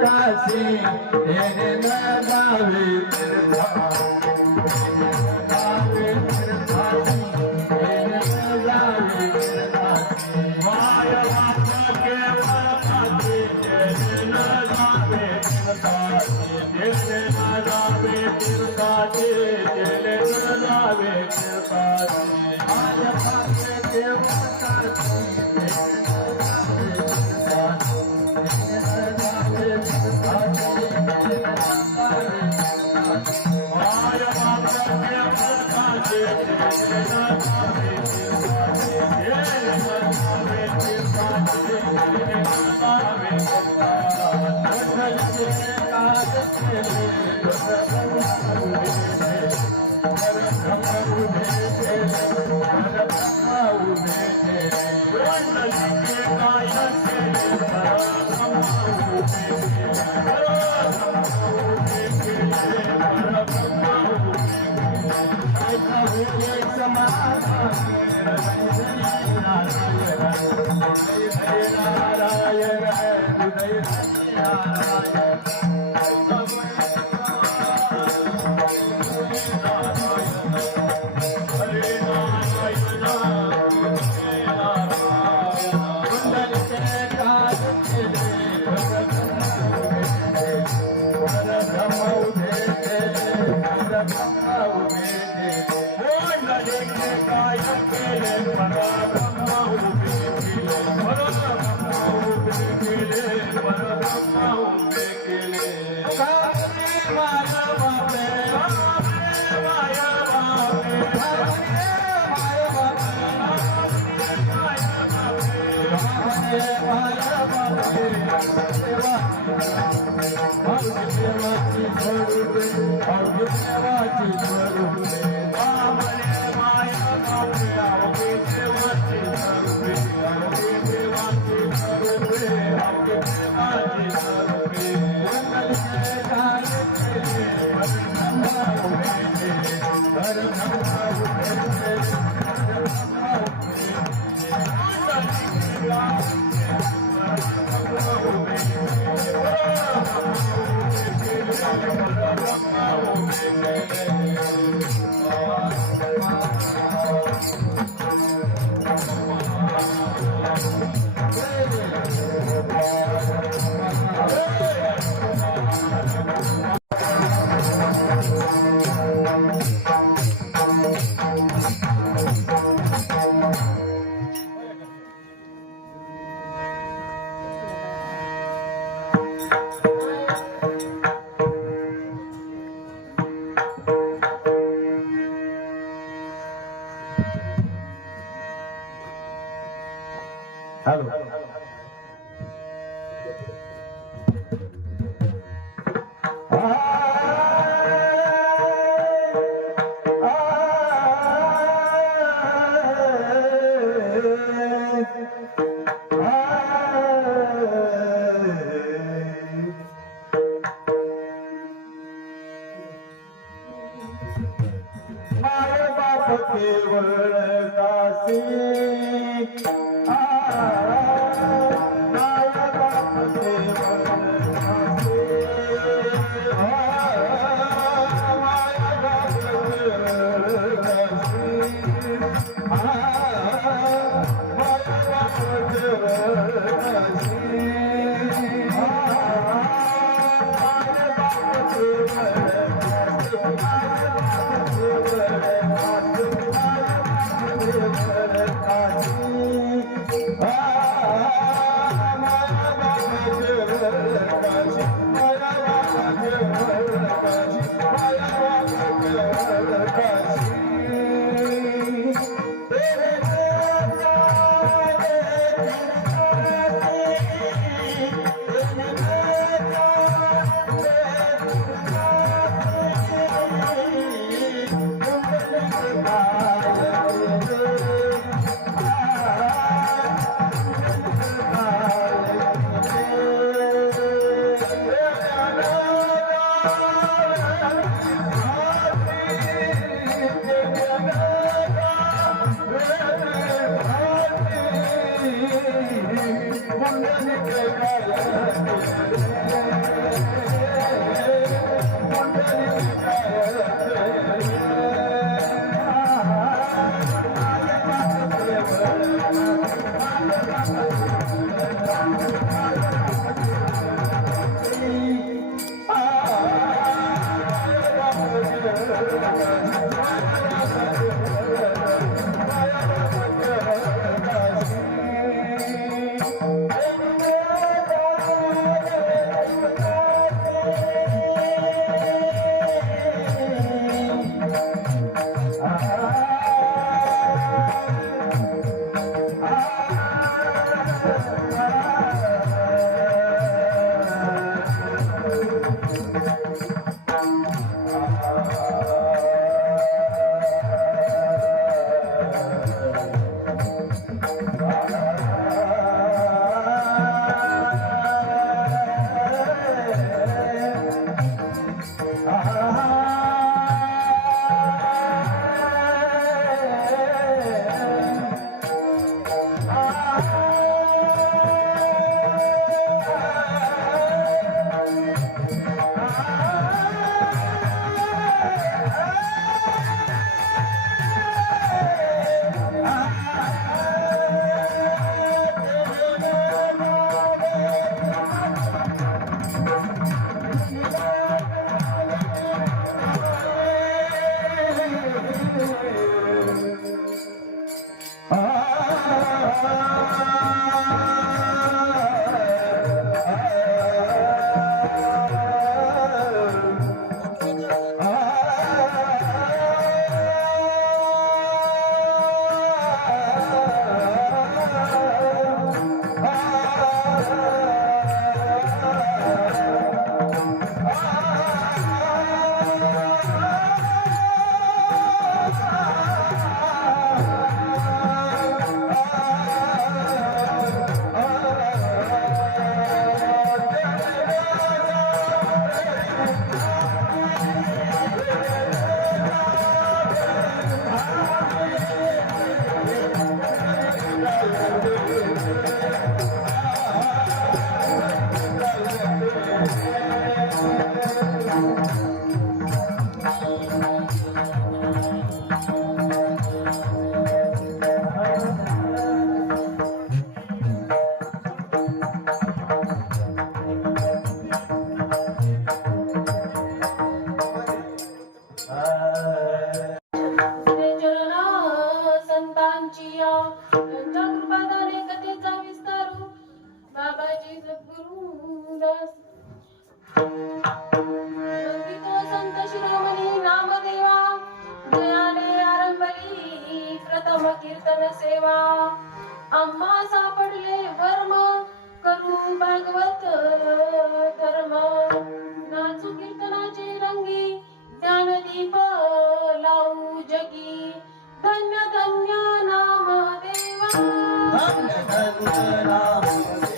काशी येणे न केवळ काशी. धन्य धन्य नाम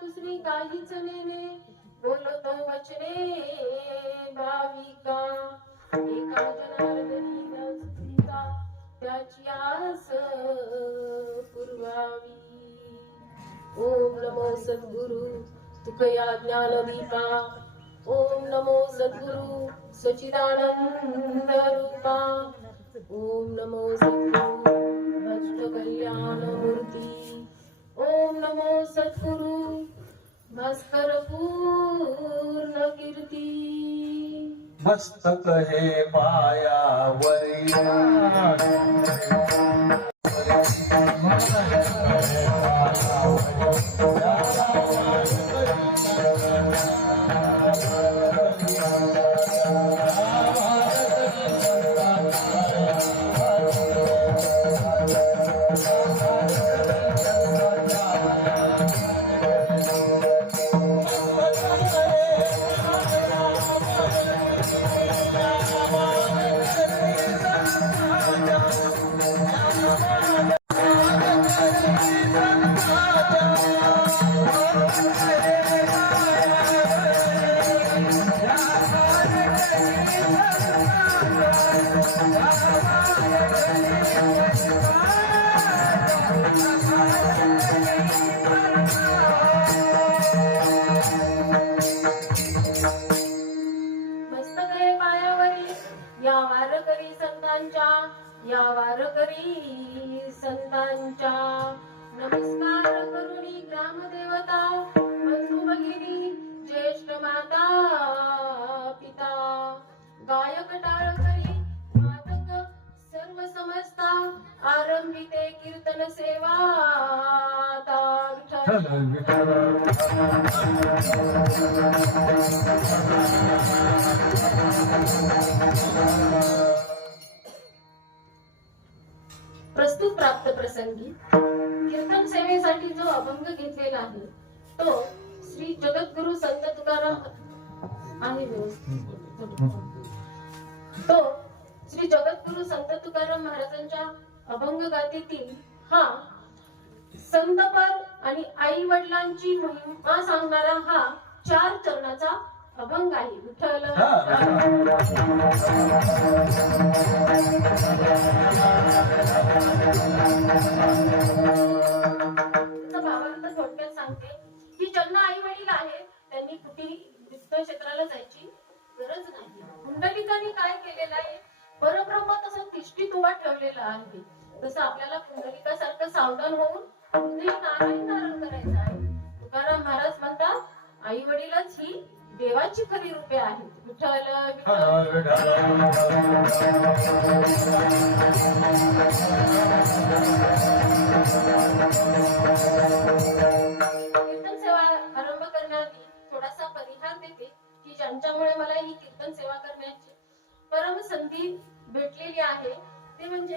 दुसरी काहीच नेने बोलतो वचने भाविका एका जनार्दनी दासीचा त्याची आस पुरवावी. ओम नमो सद्गुरु तुकया ज्ञानदीपा ओम नमो सद्गुरु सचिदानंद रूपा. ओम नमो सद्गुरु भक्त कल्याण ओम नमो सद्गुरु भास्कर पूर्ण कीर्ती मस्तक हे पायावरी संतांच्या या वारकरी संतांच्या नमस्कार करुणी ग्रामदेवता बंधू भगिनी ज्येष्ठ माता पिता गायक टाळकरी वादक सर्व समजता आरंभी ते कीर्तन सेवा प्रस्तुत प्राप्त प्रसंगी कीर्तन सेवेसाठी जो अभंग घेतलेला आहे तो श्री जगद्गुरु संत तुकाराम आहे तो श्री जगद्गुरु संत तुकाराम महाराजांच्या अभंग गातीतील हा संतपर आणि आई वडिलांची महिमा सांगणारा हा चार चरणाचा अभंग आहे भावार्थ थोडक्यात सांगते. की ज्यांना आई वडील आहेत. त्यांनी कुठेही युद्ध क्षेत्राला जायची गरज नाही. पुंडलिकाने काय केलेलं आहे? परब्रह्म तसं तिष्ठीत उभा ठेवलेला आहे. तसं आपल्याला पुंडलिकासारखं सावधान होऊन देवाची खरी रूपे आहेत? विठ्ठल कीर्तन सेवा आरंभ करण्याआधी थोडासा परिहार देते की ज्यांच्यामुळे मला ही कीर्तन सेवा करण्याची परम संधी भेटलेली आहे ते म्हणजे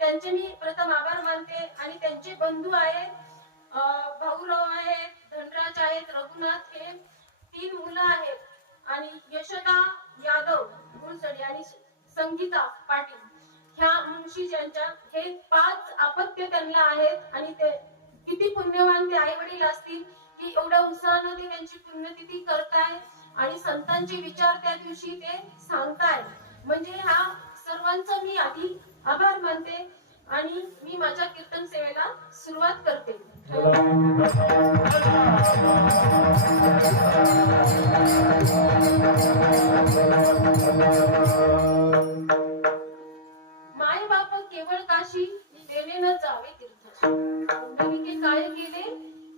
त्यांचे मी प्रथम आभार मानते आणि त्यांचे बंधू आहेत भाऊराव आहेत धनराज आहेत रघुनाथ हे तीन मुलं आहेत. आणि यशोदा यादव गुलसडी आणि संगीता पाटील ह्या मुंशी ज्यांच्या हे पाच अपत्य त्यांना आहेत आणि ते किती पुण्यवान ते आई वडील असतील की एवढ्या उत्साहानं ते त्यांची पुण्यतिथी करताय आणि संतांचे विचार त्या दिवशी ते सांगताय. म्हणजे हा सर्वांचा मी आधी आभार मानते आणि मी माझ्या कीर्तन सेवेला सुरुवात करते. माय बाप केवळ काशी देणे न जावे तीर्थ. पुंडलिके काय केले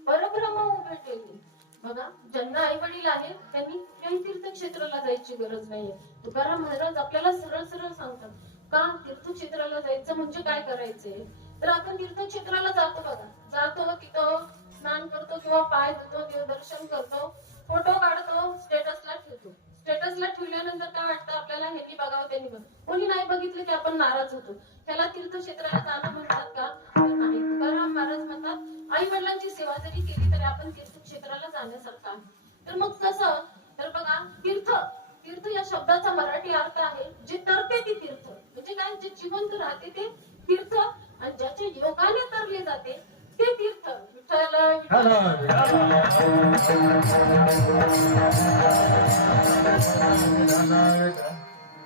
परब्रह्म उभे ठेवले बघा ज्यांना आई वडील आहेत त्यांनी तीर्थक्षेत्राला जायची गरज नाहीये. तुकाराम महाराज आपल्याला सरळ सरळ सांगतात का तीर्थक्षेत्राला जायचं म्हणजे काय करायचंय? तर आपण तीर्थक्षेत्राला जातो बघा. जातो तिथं स्नान करतो किंवा पाय धुतो देवदर्शन करतो फोटो काढतो स्टेटसला ठेवतो. स्टेटसला ठेवल्यानंतर काय वाटतं आपल्याला? ह्यांनी बघावं त्यांनी बघ कोणी नाही बघितलं की आपण नाराज होतो. त्याला तीर्थक्षेत्राला जाणं म्हणतात का? तर नाही. तुकाराम महाराज म्हणतात आई वडिलांची सेवा जरी केली तरी आपण तीर्थक्षेत्राला जाण्यासारखं आहे. तर मग कसं? तर बघा तीर्थ. तीर्थ या शब्दाचा मराठी अर्थ आहे जे तरते ती तीर्थ. म्हणजे काय जे जिवंत राहते ते तीर्थ आणि ज्याच्या योगाने तरले जाते ते तीर्थ.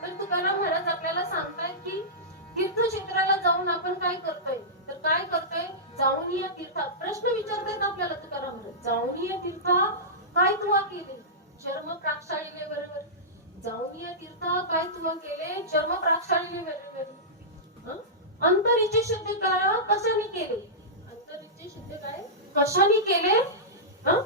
तर तुकाराम महाराज आपल्याला सांगतायत की तीर्थक्षेत्राला जाऊन आपण काय करतोय? तर काय करतोय? जाऊन या तीर्थात प्रश्न विचारतायत आपल्याला तुकाराम महाराज. जाऊन या तीर्था काय तुवा केले? चर्म प्राक्षाळीले बरोबर. जाऊन या तीर्था काय तुवा केले? चर्म प्राक्षाळीले अंतरीचे शुद्ध काय कशाने केले? अंतरीचे शुद्ध काय? कशाने केले? हं?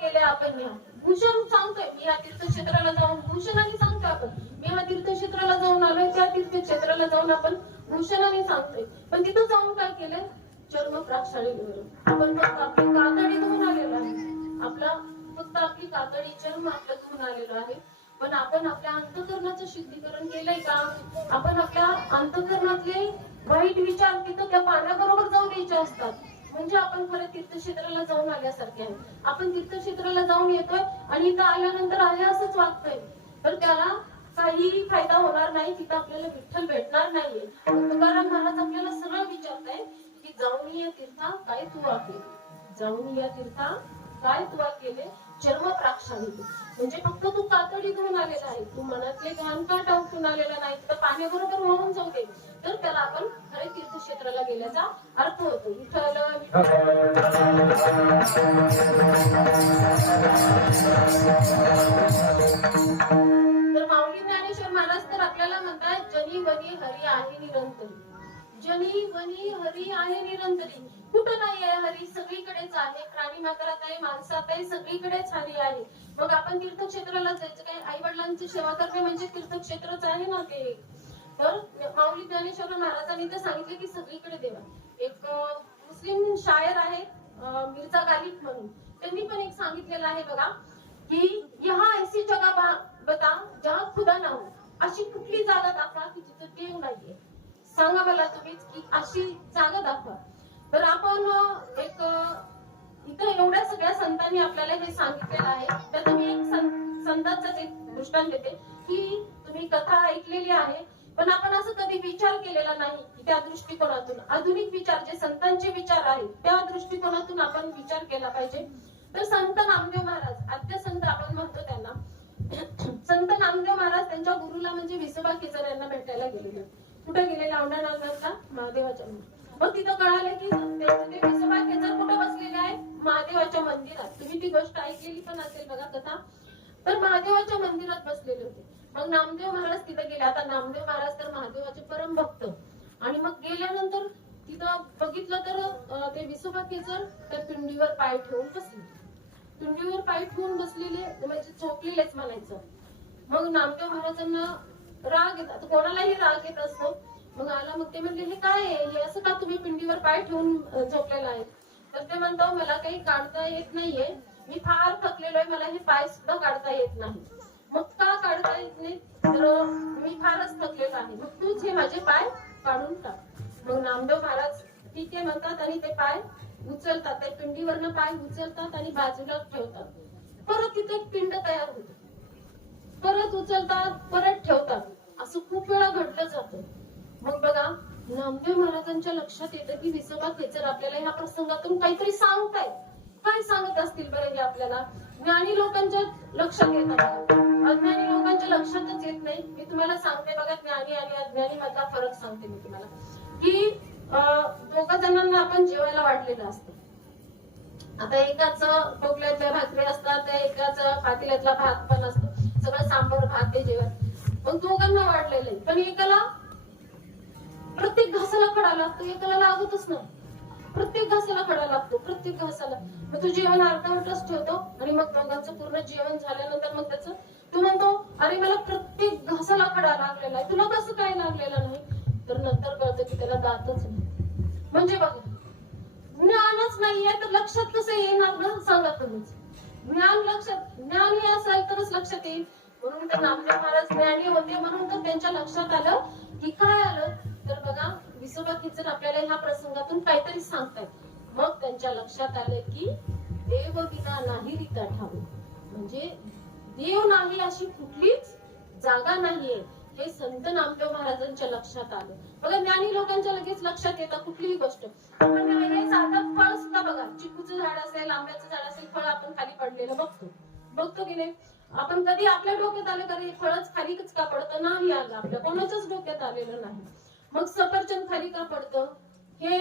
केले आपण या भूषण सांगतोय. मी या तीर्थक्षेत्राला जाऊन भूषणाने सांगतोय आपण. मी ह्या तीर्थक्षेत्राला जाऊन आलोय त्या तीर्थक्षेत्राला जाऊन आपण भूषणाने सांगतोय. पण तिथं जाऊन काय केलंय चर्म प्राक्षाळी आपण फक्त आपली कातडी धुवून आलेलो आहे. आपला फक्त आपली कातडी चर्म आपलं धुवून आलेलो आहे. पण आपण आपल्या अंतकरणाचं शुद्धीकरण केलंय का? आपण आपल्या अंतकरणातले वाईट विचार तिथं त्या पाण्याबरोबर जाऊन यायचे असतात. म्हणजे आपण खरं तीर्थक्षेत्राला जाऊन आल्यासारखे आहे. आपण तीर्थक्षेत्राला जाऊन येतोय आणि इथं आल्यानंतर आहे असंच वागतोय. तर त्याला काहीही फायदा होणार नाही तिथं आपल्याला विठ्ठल भेटणार नाहीये. तुकाराम महाराज आपल्याला सरळ विचारताय की जाऊन या तीर्था काय तू केले जाऊन या तीर्था काय तुवा केले चर्मप्राक्षा होती. म्हणजे फक्त तू कातडी घेऊन आलेला आहे. तू मनातले घाण का टाकून आलेला नाही? तर पाणी बरोबर वाहून जाऊ दे. तर त्याला आपण खरे तीर्थक्षेत्राला गेल्याचा अर्थ होतो. विठ्ठल तर माऊली ज्ञानेश्वर महाराज तर आपल्याला म्हणतात जनी वनी हरी आहे निरंतरी. जनी वनी हरी आहे निरंतरी कुठं नाही आहे हरी? सगळीकडेच आहे. प्राणी मात्रात आहे माणसात आहे सगळीकडेच हरी आहे. मग आपण तीर्थक्षेत्राला जायचं काय? आई वडिलांची सेवा करणे म्हणजे तीर्थक्षेत्रच आहे ना ते? तर माऊली ज्ञानेश्वर महाराजांनी तर सांगितले की सगळीकडे देवा. एक मुस्लिम शायर आहे मिर्झा गालिब म्हणून. त्यांनी पण एक सांगितलेलं आहे बघा की यहा ऐसी जगा बा- बता जहा खुदा ना हो. अशी कुठली जागा दाखवा की जिथं देव नाहीये. सांगा मला तुम्हीच की अशी जागा दाखवा. तर आपण एक इथं एवढ्या सगळ्या संतांनी आपल्याला हे सांगितलेलं आहे. तर तुम्ही एक संतांचाच एक दृष्टांत देते की तुम्ही कथा ऐकलेली आहे पण आपण असं कधी विचार केलेला नाही की त्या दृष्टिकोनातून. आधुनिक विचार जे संतांचे विचार आहेत त्या दृष्टिकोनातून आपण विचार केला पाहिजे. तर संत नामदेव महाराज आद्य संत आपण म्हणतो त्यांना. संत नामदेव महाराज त्यांच्या गुरुला म्हणजे विसोबा केसर यांना भेटायला गेलेले कुठे गेले औंढा नागनाथला महादेवाच्या मग तिथं कळालं की कुठे बसलेले आहे महादेवाच्या मंदिरात. तुम्ही ती गोष्ट ऐकलेली पण असेल बघा कथा. तर महादेवाच्या मंदिरात बसलेले होते. मग नामदेव महाराज तिथं गेले. आता नामदेव महाराज तर महादेवाचे परम भक्त. आणि मग गेल्यानंतर तिथं बघितलं तर ते विसोबा केसर त्या पिंडीवर पाय ठेवून बसले. पिंडीवर पाय ठेवून बसलेले म्हणजे झोपलेलेच म्हणायचं. मग नामदेव महाराजांना राग येत आता कोणालाही राग येत असतो मग आला मग ते म्हणले हे काय आहे? हे असं का तुम्ही पिंडीवर पाय ठेवून झोपलेला आहे? तर ते म्हणतो मला काही काढता येत नाहीये. मी फार थकलेलो आहे. मला हे पाय सुद्धा काढता येत नाही. मग का काढता येत नाही तर मी फारच थकलेलो आहे. मग तूच हे माझे पाय काढून टाक. मग नामदेव महाराज ठीक आहे म्हणतात आणि ते पाय उचलतात. त्या पिंडीवरनं पाय उचलतात आणि बाजूला ठेवतात. परत तिथे एक पिंड तयार होते. परत उचलतात परत ठेवतात. असं खूप वेळा घडलं जातं. मग बघा नामदेव महाराजांच्या लक्षात येतं की विसोबा खेचर आपल्याला ह्या प्रसंगातून काहीतरी सांगताय काय सांगत असतील बरं हे आपल्याला? ज्ञानी लोकांच्या लक्षात येतं अज्ञानी लोकांच्या लक्षातच येत नाही. मी तुम्हाला सांगते बघा ज्ञानी आणि अज्ञानी मधला फरक सांगते मी तुम्हाला. की अं, दोघा जणांना आपण जेवायला वाढलेलं असतं. आता एकाच टोपल्यातल्या भाकरी असतात त्या एकाच पातेल्यातला भात पण असतो. सगळं सांबर भात ते जेवण. मग दोघांना वाढलेलं आहे. पण एकाला प्रत्येक घासाला खडा लागतो एकाला लागतच नाही. प्रत्येक घासाला खडा लागतो प्रत्येक घासाला. मग तू जेवण अर्धवटच ठेवतो आणि मग दोघांचं पूर्ण जेवण झाल्यानंतर मग त्याचं तू म्हणतो अरे मला प्रत्येक घासाला खडा लागलेला आहे. तुला कसं काय लागलेला नाही? तर नंतर कळतं की त्याला दातच नाही. म्हणजे बघा ज्ञानच नाहीये तर लक्षात कसं येणार कमीच ज्ञान लक्षात ज्ञानी असेल तरच लक्षात येईल. म्हणून तर नामदेव महाराज ज्ञानी होते म्हणून तर त्यांच्या लक्षात आलं की काय आलं? तर बघा विसोबा किचन आपल्याला ह्या प्रसंगातून काहीतरी सांगतायत मग त्यांच्या लक्षात आले की देव विना नाही रीता ठाऊ म्हणजे देव नाही अशी कुठलीच जागा नाहीये. हे संत नामदेव महाराजांच्या लक्षात आलं. बघा ज्ञानी लोकांच्या लगेच लक्षात येतं कुठलीही गोष्ट. हे साधं फळ सुद्धा बघा. चिकूचं झाड असेल आंब्याचं झाड असेल फळ आपण खाली पडलेलं बघतो. बघतो की नाही? आपण कधी आपल्या डोक्यात आलं का हे फळच खालीच का पडतं? नाही आलं आपल्या. कोणाच्याच डोक्यात आलेलं नाही. मग सफरचंद खाली का पडतं? हे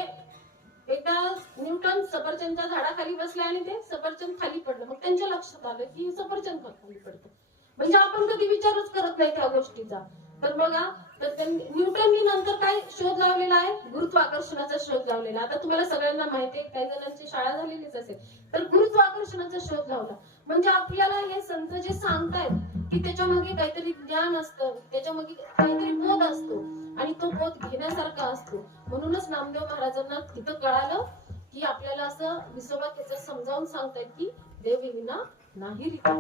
एकदा न्यूटन सफरचंदच्या झाडाखाली बसले आणि ते सफरचंद खाली पडलं. मग त्यांच्या लक्षात आलं की सफरचंद खाली पडतं. म्हणजे आपण कधी विचारच करत नाही त्या गोष्टीचा. तर बघा तर न्यूटननी नंतर काय शोध लावलेला आहे? गुरुत्वाकर्षणाचा शोध लावलेला आता तुम्हाला सगळ्यांना माहिती आहे काही जणांची शाळा झालेलीच असेल. तर गुरुत्वाकर्षणाचा शोध लावला. म्हणजे आपल्याला हे संत जे सांगतायत की त्याच्यामागे काहीतरी ज्ञान असतं त्याच्यामध्ये काहीतरी बोध असतो आणि तो बोध घेण्यासारखा असतो. म्हणूनच नामदेव महाराजांना तिथं कळालं की आपल्याला असं विसोबा त्याचं समजावून सांगतायत की देव विना नाही रिका